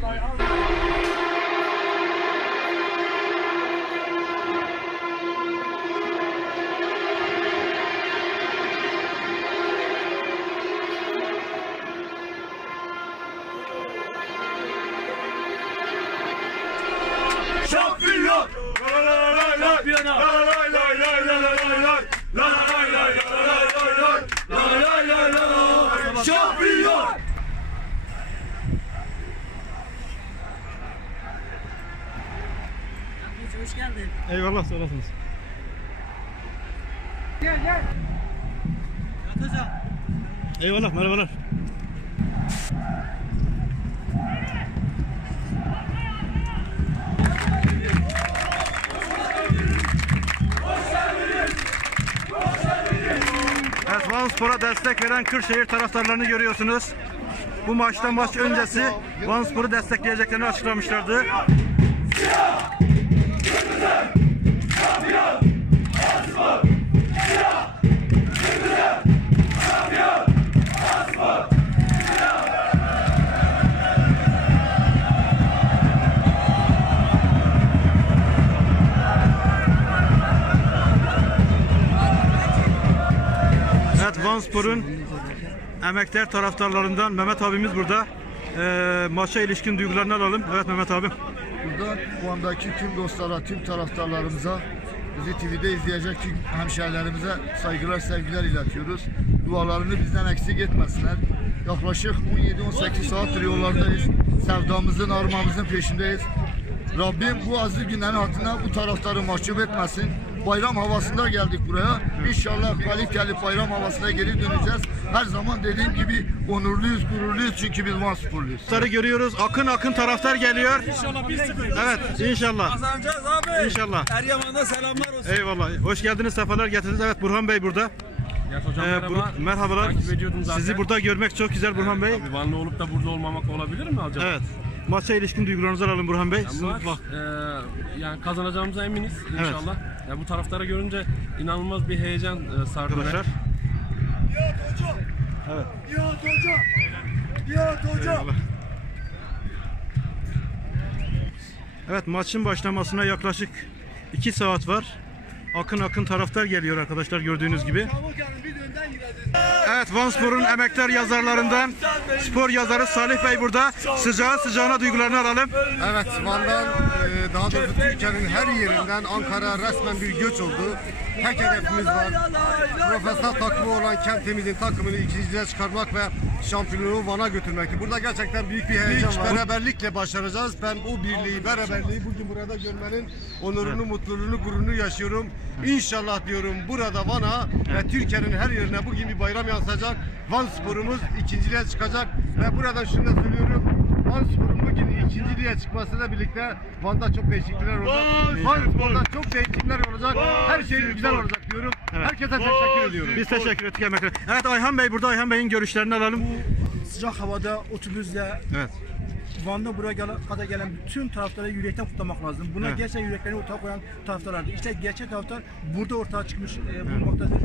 Şampiyon! Eyvallah merhabalar. Evet Van Spor'a destek veren Kırşehir taraftarlarını görüyorsunuz. Bu maçta maç öncesi Van Spor'u destekleyeceklerini açıklamışlardı. Evet Van Spor'un emektar taraftarlarından Mehmet abimiz burada. Ee, maça ilişkin duygularını alalım. Evet Mehmet abim. Buradan Van'daki tüm dostlara, tüm taraftarlarımıza, bizi TV'de izleyecek tüm hemşehrilerimize saygılar, sevgiler iletiyoruz. Dualarını bizden eksik etmesinler. Yaklaşık 17-18 saattir yollardayız. Sevdamızın, armamızın peşindeyiz. Rabbim bu aziz günlerin altına bu taraftarı mahcup etmesin. Bayram havasında geldik buraya. İnşallah galip gelip bayram havasına geri döneceğiz. Her zaman dediğim gibi onurluyuz, gururluyuz çünkü biz Van sporluyuz. Taraftarı görüyoruz. Akın akın taraftar geliyor. İnşallah 1-0. Evet inşallah. Kazanacağız abi. İnşallah. Eryaman'da selamlar olsun. Eyvallah. Hoş geldiniz, sefalar getirdiniz. Evet Burhan Bey burada. Nihat hocam Ee, merhaba. Merhabalar. Takip ediyordum zaten. Sizi burada görmek çok güzel Burhan Bey. Abi Vanlı olup da burada olmamak olabilir mi acaba? Evet. Maça ilişkin duygularınızı alalım Burhan Bey. Ama bak. e, yani kazanacağımıza eminiz inşallah. Ya bu taraftarı görünce inanılmaz bir heyecan e, sardı beni. Arkadaşlar. Nihat Hoca! Nihat Hoca! Eyvallah. Evet maçın başlamasına yaklaşık 2 saat var. Akın akın taraftar geliyor arkadaşlar gördüğünüz gibi. Evet Van Spor'un emektar yazarlarından spor yazarı Salih Bey burada. Sıcağı sıcağına duygularını alalım. Evet, Van'dan e, daha doğrusu Türkiye'nin her yerinden Ankara resmen bir göç oldu. Tek hedefimiz var. Profesyonel takımı olan kentimizin takımını ikinciliğe çıkarmak ve şampiyonluğu Van'a götürmekti. Burada gerçekten büyük bir heyecan var. Beraberlikle başaracağız. Ben bu birliği, beraberliği bugün burada görmenin onurunu, mutluluğunu, gururunu yaşıyorum. İnşallah diyorum burada Van'a ve Türkiye'nin her yerine bugün bir bayram yansıyacak. Van sporumuz ikinciliğe çıkacak ve burada şunu da söylüyorum. Van Spor'un bugün ikinciliğe çıkmasıyla birlikte Van'da çok değişiklikler olacak. Van Spor'da çok değişiklikler olacak. Her şey güzel olacak diyorum. Herkese teşekkür ediyorum. Biz teşekkür ettik emektar. Evet Ayhan Bey burada. Ayhan Bey'in görüşlerini alalım. sıcak havada otobüsle Evet. Van'da buraya gel- kadar gelen bütün taraftarları yürekten kutlamak lazım. Buna Evet. gerçekten yüreklerini ortaya koyan taraftarlardır. İşte gerçek taraftar burada ortaya çıkmış e, bulunmaktadır.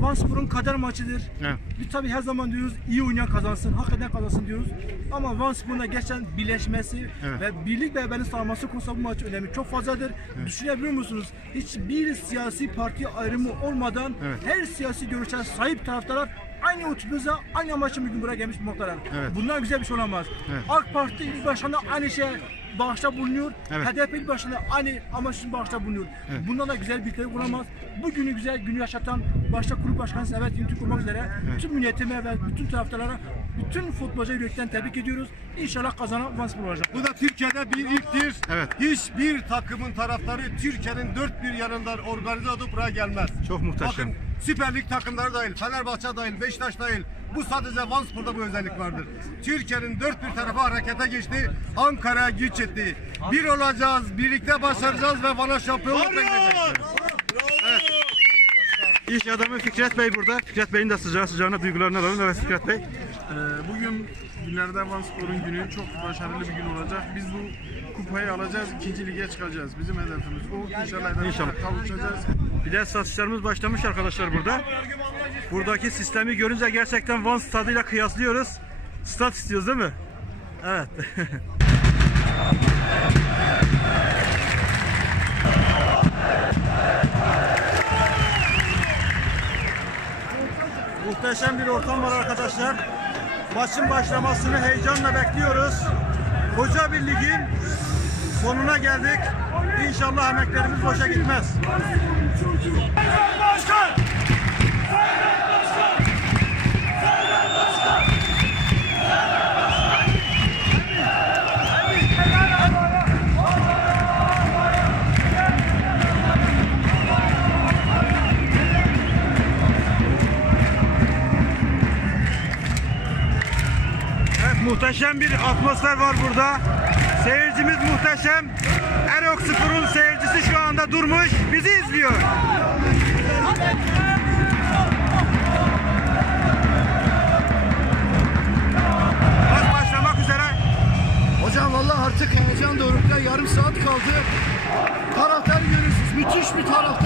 Van Spor'un kader maçıdır. Evet. Biz tabii her zaman diyoruz iyi oynayan kazansın, hakikaten kazansın diyoruz. Ama Van Spor'un da gerçekten birleşmesi Evet. ve birlik beraberliğini sağlaması konusunda bu maç önemli. Çok fazladır. Düşünebiliyor musunuz? Hiçbir siyasi parti ayrımı olmadan Evet. her siyasi görüşe sahip taraftarlar aynı otobüse aynı amaçla bugün buraya gelmiş bulunmaktalar. Evet. Bundan güzel bir şey olamaz. Evet. AK Parti il başkanı aynı şey bağışta bulunuyor. Evet. HDP il başkanı aynı amaç için bağışta bulunuyor. Bundan da güzel bir kere olamaz. Bugünü güzel günü yaşatan başta kulüp başkanı Servet Yunus olmak üzere tüm milletime ve bütün taraftarlara bütün futbolcuları yürekten tebrik ediyoruz. İnşallah kazanan Van Spor olacak. Bu da Türkiye'de bir ilktir. Evet. Hiçbir takımın taraftarı Türkiye'nin dört bir yanından organize olup buraya gelmez. Çok muhteşem. Bakın Süper Lig takımları dahil, Fenerbahçe dahil, Beşiktaş dahil. Bu sadece Van Spor'da bu özellik vardır. Türkiye'nin dört bir tarafı harekete geçti. Ankara'ya güç etti. Bir olacağız, birlikte başaracağız ve Van'a şampiyonluk bekleyeceğiz. İş adamı Fikret Bey burada. Fikret Bey'in de sıcağı sıcağına duygularını alalım. Evet Fikret Bey. Ee, Bugün günlerde Van Spor'un günü çok başarılı bir gün olacak. Biz bu kupayı alacağız, ikinci lige çıkacağız. Bizim hedefimiz o. İnşallah İnşallah. kavuşacağız. Bilet satışlarımız başlamış arkadaşlar burada. Buradaki sistemi görünce gerçekten Van stadıyla kıyaslıyoruz. Stat istiyoruz değil mi? Evet. Muhteşem bir ortam var arkadaşlar. Maçın başlamasını heyecanla bekliyoruz. Koca bir ligin sonuna geldik. İnşallah emeklerimiz boşa gitmez. Başkan! Muhteşem bir atmosfer var burada. Seyircimiz muhteşem. Erok Spor'un seyircisi şu anda durmuş, bizi izliyor. Maç başlamak üzere. Hocam vallahi artık heyecan dorukta yarım saat kaldı. Taraftar görürsünüz. Müthiş bir taraftar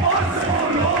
Barcelona!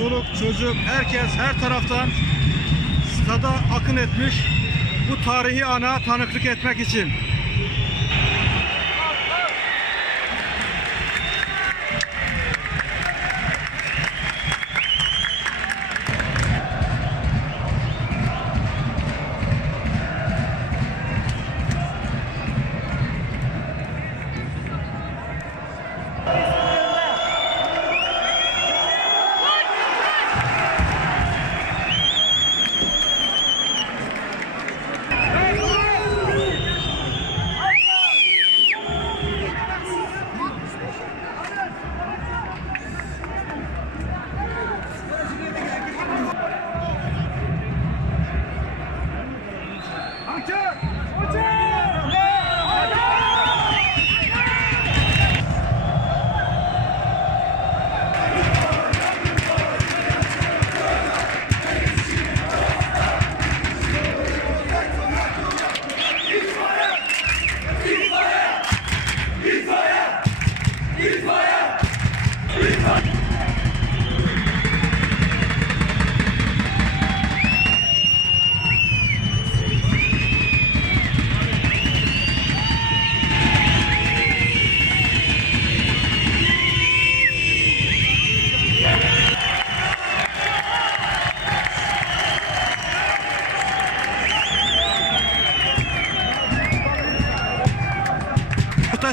Çoluk çocuk herkes her taraftan stada akın etmiş bu tarihi ana tanıklık etmek için.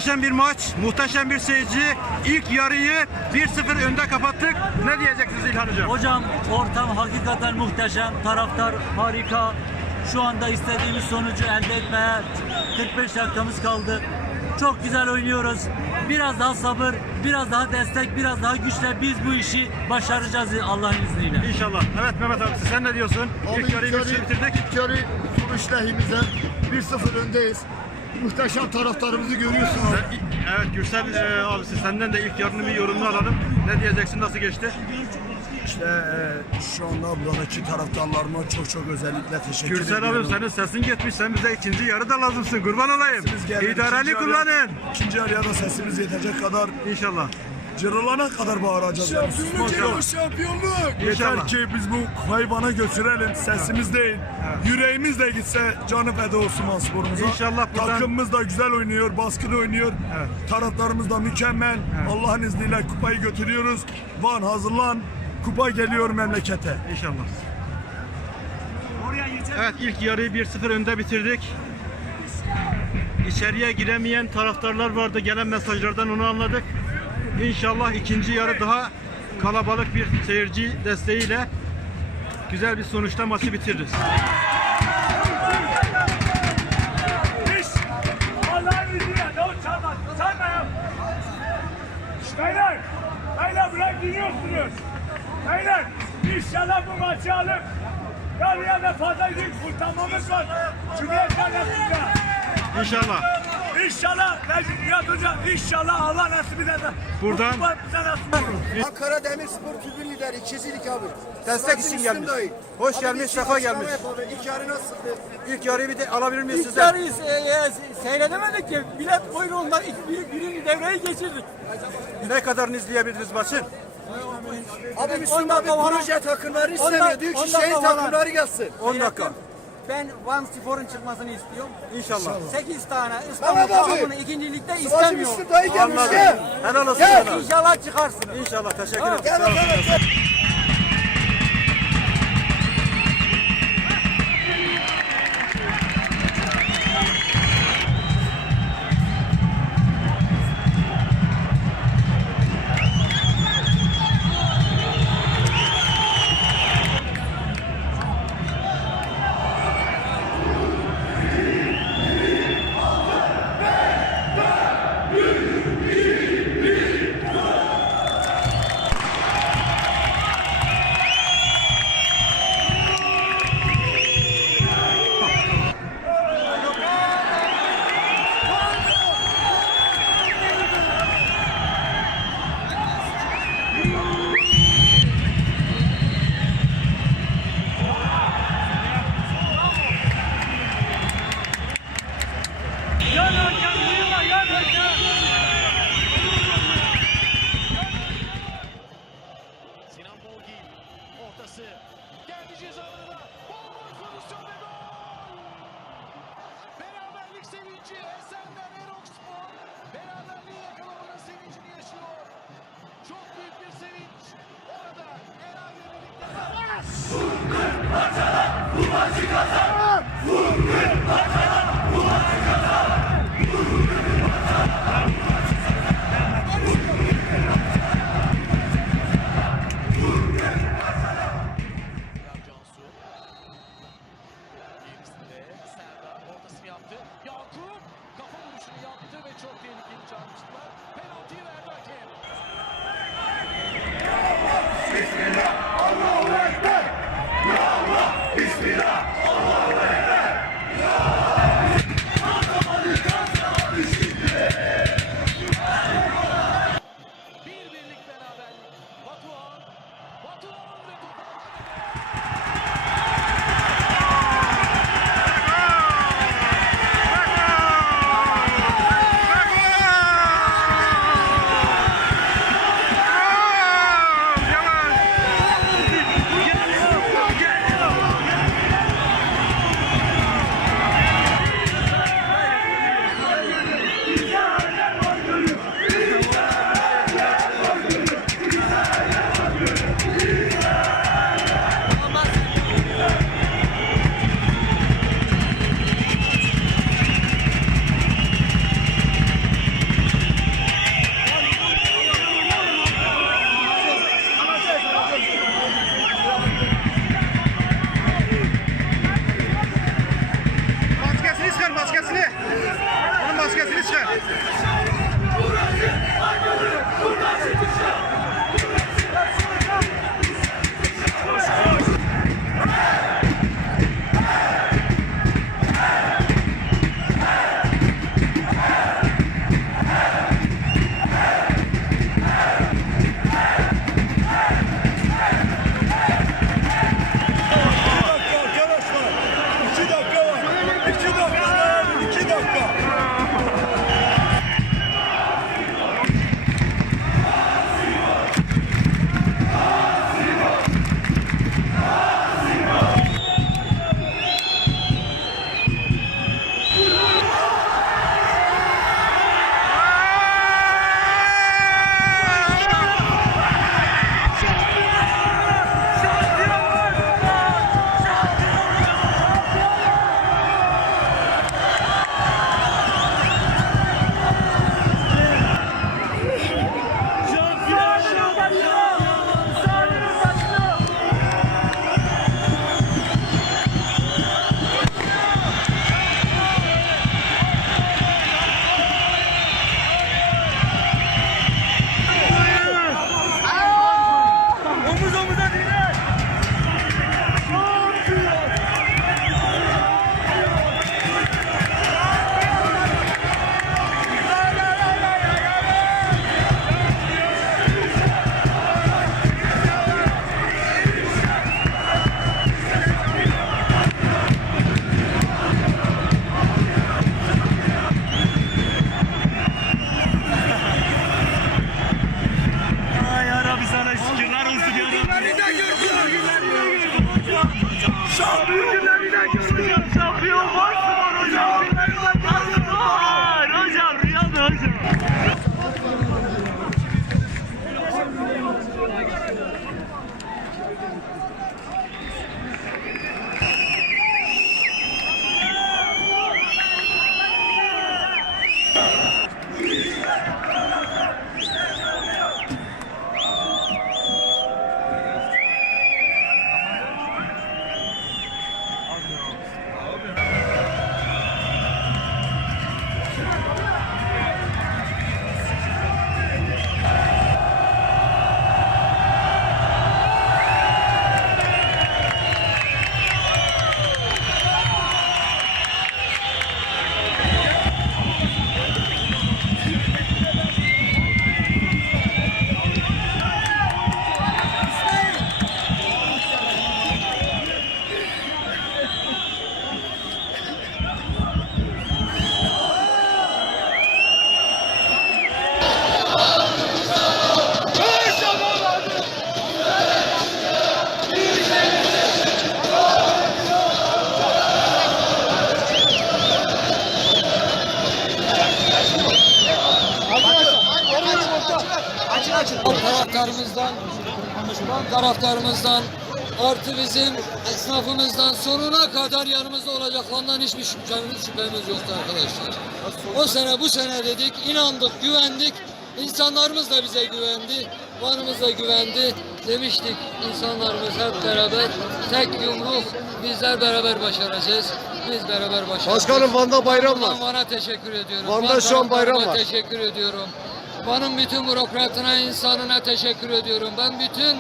Muhteşem bir maç, muhteşem bir seyirci. İlk yarıyı 1-0 önde kapattık. Ne diyeceksiniz İlhan Hocam? Hocam ortam hakikaten muhteşem. Taraftar harika. Şu anda istediğimiz sonucu elde etmeye 45 dakikamız kaldı. Çok güzel oynuyoruz. Biraz daha sabır, biraz daha destek, biraz daha güçle biz bu işi başaracağız Allah'ın izniyle. İnşallah. Evet Mehmet abi sen ne diyorsun? Abi İlk yarıyı 1-0 bitirdik. ilk yarı sonuç lehimize 1-0 öndeyiz. Muhteşem taraftarımızı görüyorsun abi. Sen- Evet Gürsel e, abisi senden de ilk yarının bir yorumunu alalım. Ne diyeceksin? Nasıl geçti? İşte e, şu anda buradaki taraftarlarıma çok çok özellikle teşekkür Gürsel ediyorum. abim senin sesin gitmiş. Sen bize ikinci yarı da lazımsın. Kurban olayım. İdareli kullanın. İkinci araya da sesimiz yetecek kadar İnşallah. Cırılana kadar bağıracağız. Yani. Susmak yok. Şampiyonluk. Yeter ki biz bu kupayı bana götürelim. Sesimiz değil. Yüreğimiz de gitse canı feda olsun sporumuza. İnşallah buradan- Takımımız da güzel oynuyor, baskılı oynuyor. Evet. Taraftarımız da mükemmel. Allah'ın izniyle kupayı götürüyoruz. Van hazırlan. Kupa geliyor memlekete. İnşallah. Evet ilk yarıyı 1-0 önde bitirdik. İçeriye giremeyen taraftarlar vardı. Gelen mesajlardan onu anladık. İnşallah ikinci yarı daha kalabalık bir seyirci desteğiyle güzel bir sonuçta maçı bitiririz. Beyler. Beyler bırak gidiyorsunuz. Beyler. İnşallah bu maçı alıp da fazla yük kurtarmamız var. Cumhuriyet Caddesi'nde. İnşallah. İnşallah Necip Fiyat Hoca inşallah Allah nasip eder. Buradan- bize nasip olur. Ankara Demirspor Kulübü lideri ikincilik abi. Destek için gelmiş. Hoş gelmiş, sefa gelmiş. İlk yarı nasıldı? İlk yarıyı bir de alabilir miyiz İlk sizden? yarıyı e, seyredemedik ki. Bilet kuyruğunda ilk bir, birinci devreyi geçirdik. Ne kadarını izleyebiliriz maçın? Abi on Müslüm abi proje takımları istemiyor. Diyor ki şehir takımları gelsin. 10 dakika. Ben Van Spor'un çıkmasını istiyorum. İnşallah. 8 tane İstanbul takımını ikincilikte istemiyorum. Dayı gelmiş gel. Helal olsun Gel. İnşallah çıkarsın. İnşallah teşekkür ederim. Gel bakalım. Sonuna kadar yanımızda olacaklarından hiçbir şüphemiz, şüphemiz yoktu arkadaşlar. O sene bu sene dedik, inandık, güvendik. İnsanlarımız da bize güvendi, Van'ımız da güvendi. Demiştik insanlarımız hep beraber, tek yumruk bizler beraber başaracağız. Biz beraber başaracağız. Başkanım Van'da bayram var. Van'a teşekkür ediyorum. Van'da Van şu an bayram var. Teşekkür ediyorum. Van'ın bütün bürokratına, insanına teşekkür ediyorum. Ben bütün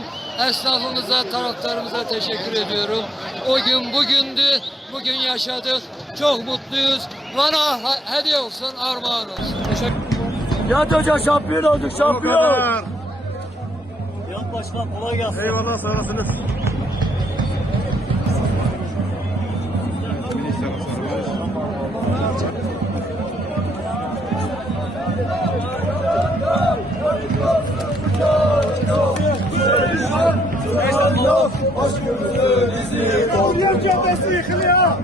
esnafımıza, taraftarımıza teşekkür ediyorum. O gün bugündü, bugün yaşadık. Çok mutluyuz. Van'a ha- hediye olsun, armağan olsun. Teşekkür Nihat Hoca şampiyon olduk şampiyon. Yan başkan kolay gelsin. Eyvallah sağ olasınız. Coşkumuzu bizi Cumhuriyet cephesi ihliya.